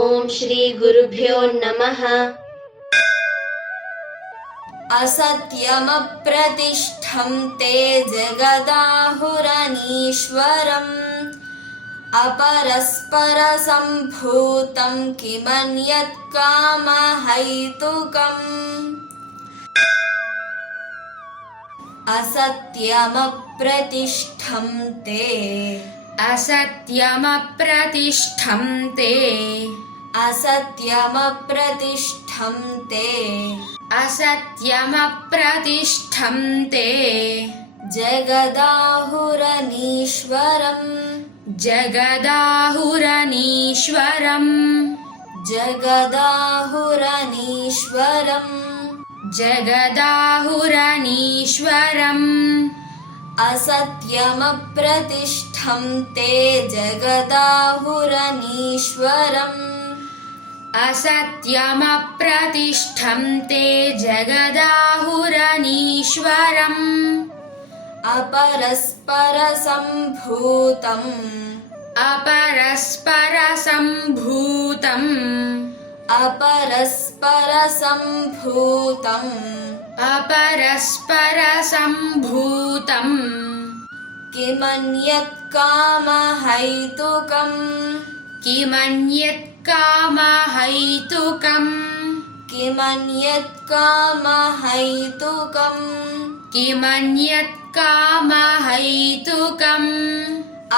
ओम श्री गुरुभ्यो नमः। असत्यमप्रतिष्ठं ते जगदाहुरनीश्वरम् अपरस्परसम्भूतं किमन्यत् कामहैतुकम् असत्यमप्रतिष्ठं ते असत्यमप्रतिष्ठं ते असत्यमप्रतिष्ठं ते असत्यमप्रतिष्ठं ते जगदाहुरनीश्वरम् जगदाहुरनीश्वरम् जगदाहुरनीश्वरम् जगदाहुरनीश्वरम् असत्यमप्रतिष्ठं ते जगदाहुरनीश्वरम् असत्यमप्रतिष्ठं ते जगदाहुरनीश्वरम् अपरस्परसम्भूतम् अपरस्परसम्भूतम् अपरस्परसम्भूतम् अपरस्परसम्भूतम् किमन्यत् कामहैतुकम् किमन्यत् कामहैतुकम् किमन्यत् कामहैतुकम् किमन्यत् कामहैतुकम्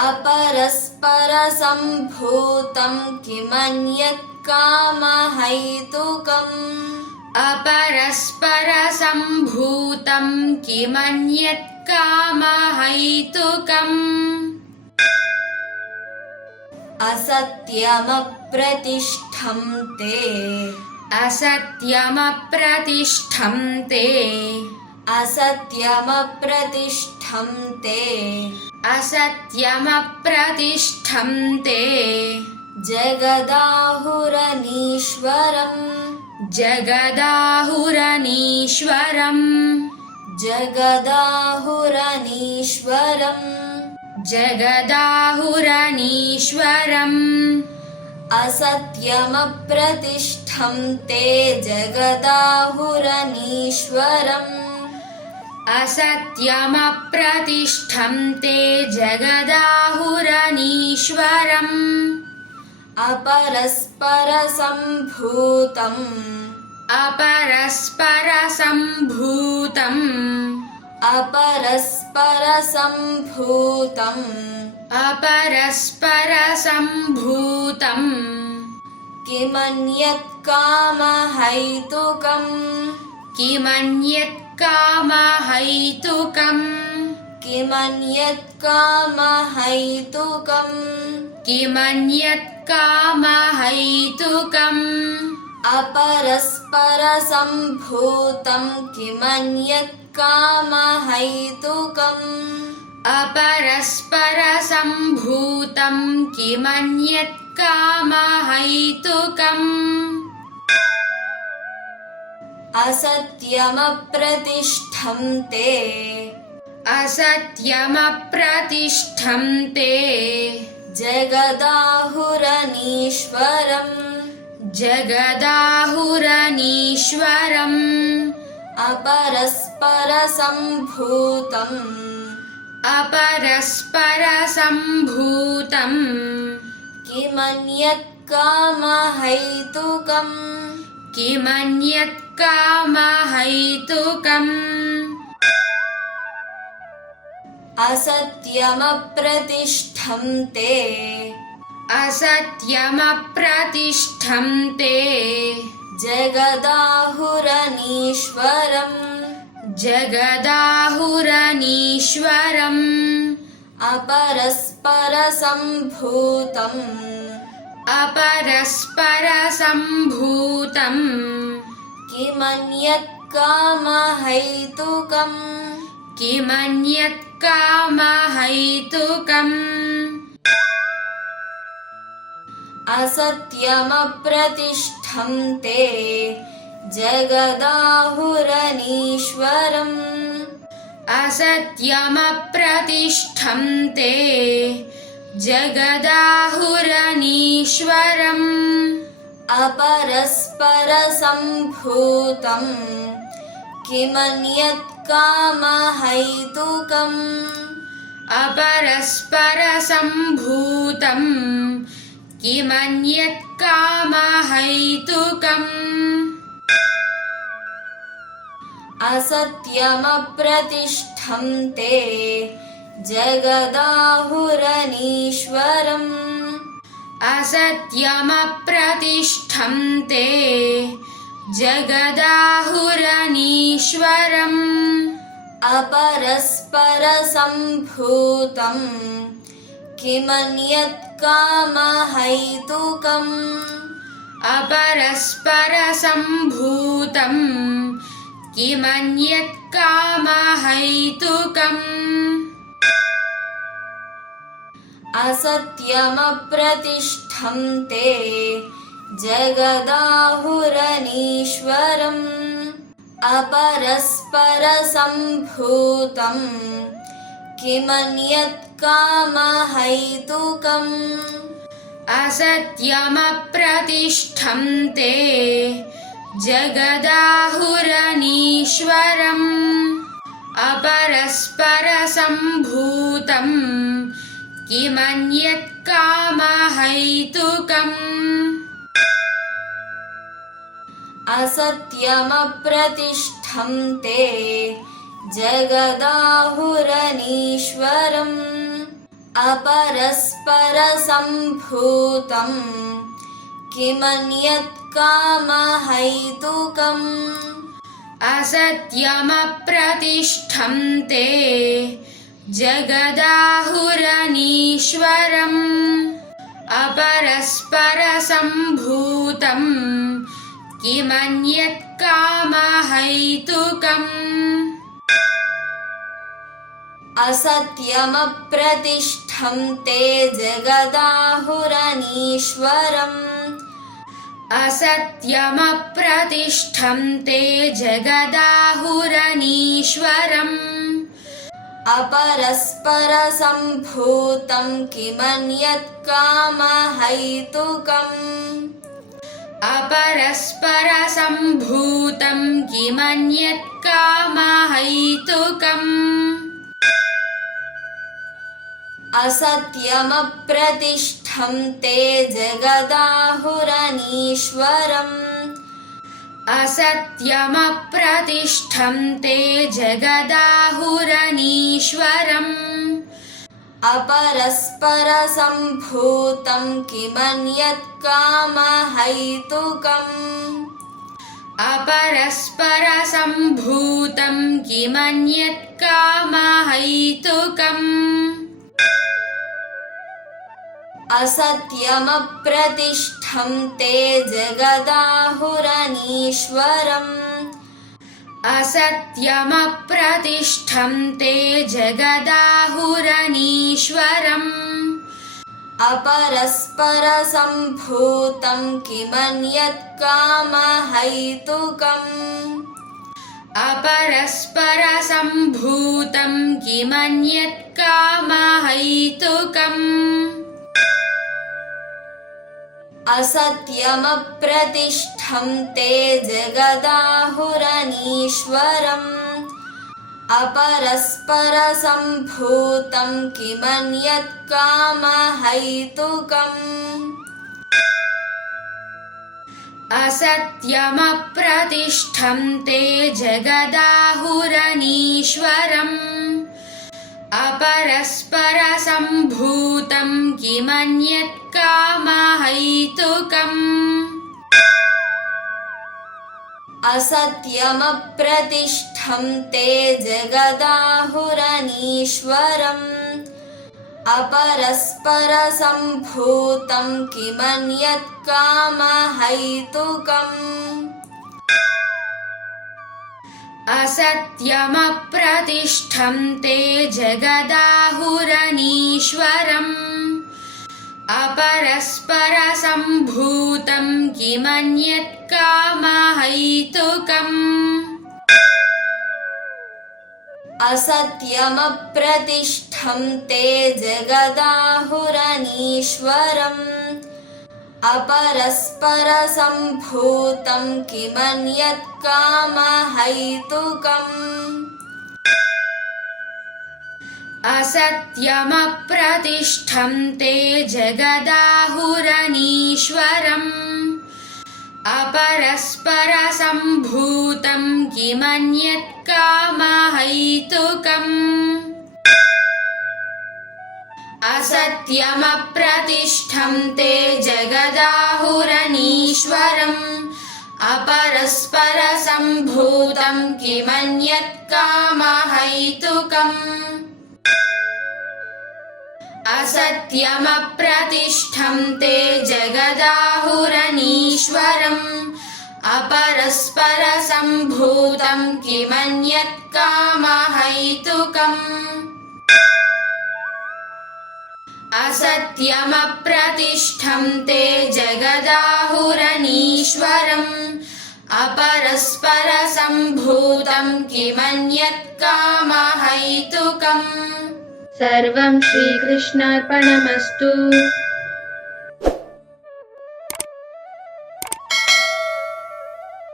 अपरस्परसम्भूतं किमन्यत् कामहैतुकम् अपरस्परसम्भूतं किमन्यत् कामहैतुकम् असत्यमप्रतिष्ठं ते असत्यमप्रतिष्ठं ते असत्यमप्रतिष्ठं ते असत्यमप्रतिष्ठं ते जगदाहुरनीश्वरम् जगदाहुरनीश्वरम् जगदाहुरनीश्वरम् जगदाहुरनीश्वरम् असत्यमप्रतिष्ठं ते जगदाहुरनीश्वरम् असत्यमप्रतिष्ठं ते जगदाहुरनीश्वरम् अपरस्परसम्भूतम् अपरस्परसम्भूतम् अपरस्परसम्भूतम् अपरस्परसम्भूतम् किमन्यत् कामहैतुकम् किमन्यत् कामहैतुकम् किमन्यत् कामहैतुकम् किमन्यत् कामहैतुकम् अपरस्परसम्भूतं किमन्यत् कामहैतुकम् अपरस्परसम्भूतं किमन्यत् कामहैतुकम् असत्यमप्रतिष्ठं ते असत्यमप्रतिष्ठं ते जगदाहुरनीश्वरम् जगदाहुरनीश्वरम् अपरस्परसम्भूतम् अपरस्परसम्भूतम् किमन्यत् कामहैतुकम् किमन्यत् कामहैतुकम् असत्यमप्रतिष्ठं ते असत्यमप्रतिष्ठं ते जगदाहुरनीश्वरम् जगदाहुरनीश्वरम् अपरस्परसम्भूतम् अपरस्परसम्भूतम् किमन्यत् कामहैतुकम् किमन्यत् कामहैतुकम् असत्यमप्रतिष्ठं ते जगदाहुरनीश्वरम् असत्यमप्रतिष्ठं ते जगदाहुरनीश्वरम् अपरस्परसम्भूतं किमन्यत् कामहैतुकम् अपरस्परसम्भूतं किमन्यत् कामहैतुकम् असत्यमप्रतिष्ठं ते जगदाहुरनीश्वरम् असत्यमप्रतिष्ठं ते जगदाहुरनीश्वरम् अपरस्परसम्भूतं किमन्यत् कामहैतुकम् अपरस्परसम्भूतं किमन्यत् कामहैतुकम् असत्यमप्रतिष्ठं ते जगदाहुरनीश्वरम् अपरस्परसम्भूतं किमन्यत् कामहैतुकम् असत्यमप्रतिष्ठं ते जगदाहुरनीश्वरम् अपरस्परसम्भूतं किमन्यत् कामहैतुकम् असत्यमप्रतिष्ठं ते जगदाहुरनीश्वरम् अपरस्परसम्भूतं किमन्यत् कामहैतुकम् असत्यमप्रतिष्ठं ते जगदाहुरनीश्वरम् अपरस्परसम्भूतं किमन्यत् कामहैतुकम् असत्यमप्रतिष्ठं ते जगदाहुरनीश्वरम् असत्यमप्रतिष्ठं ते जगदाहुरनीश्वरम् अपरस्परसम्भूतं किमन्यत् कामहैतुकम् अपरस्परसम्भूतं किमन्यत् कामहैतुकम् असत्यमप्रतिष्ठं ते जगदाहुरनीश्वरम् असत्यमप्रतिष्ठं ते जगदाहुरनीश्वरम् अपरस्परसम्भूतं किमन्यत् कामहैतुकम् अपरस्परसम्भूतं किमन्यत् कामहैतुकम् असत्यमप्रतिष्ठं ते जगदाहुरनीश्वरम् असत्यमप्रतिष्ठं ते जगदाहुरनीश्वरम् अपरस्परसम्भूतं किमन्यत् कामहैतुकम् अपरस्परसम्भूतं किमन्यत् कामहैतुकम् असत्यमप्रतिष्ठं ते जगदाहुरनीश्वरम् अपरस्परसम्भूतं किमन्यत् कामहैतुकम् असत्यमप्रतिष्ठं ते जगदाहुरनीश्वरम् अपरस्परसम्भूतं किमन्यत् कामहैतुकम् असत्यमप्रतिष्ठं ते जगदाहुरनीश्वरम् अपरस्परसम्भूतं किमन्यत् कामहैतुकम् असत्यमप्रतिष्ठं ते जगदाहुरनीश्वरम् अपरस्परसम्भूतं किमन्यत् कामहैतुकम् असत्यमप्रतिष्ठं ते जगदाहुरनीश्वरम् अपरस्परसम्भूतं किमन्यत् कामहैतुकम् असत्यमप्रतिष्ठं ते जगदाहुरनीश्वरम् अपरस्परसम्भूतं किमन्यत् कामहैतुकम् असत्यमप्रतिष्ठं ते जगदाहुरनीश्वरम् अपरस्परसम्भूतं किमन्यत् कामहैतुकम् असत्यमप्रतिष्ठं ते जगदाहुरनीश्वरम् अपरस्परसम्भूतं किमन्यत् कामहैतुकम् असत्यमप्रतिष्ठं ते जगदाहुरनीश्वरम् अपरस्परसम्भूतं किमन्यत् कामहैतुकम् सर्वं श्रीकृष्णार्पणमस्तु।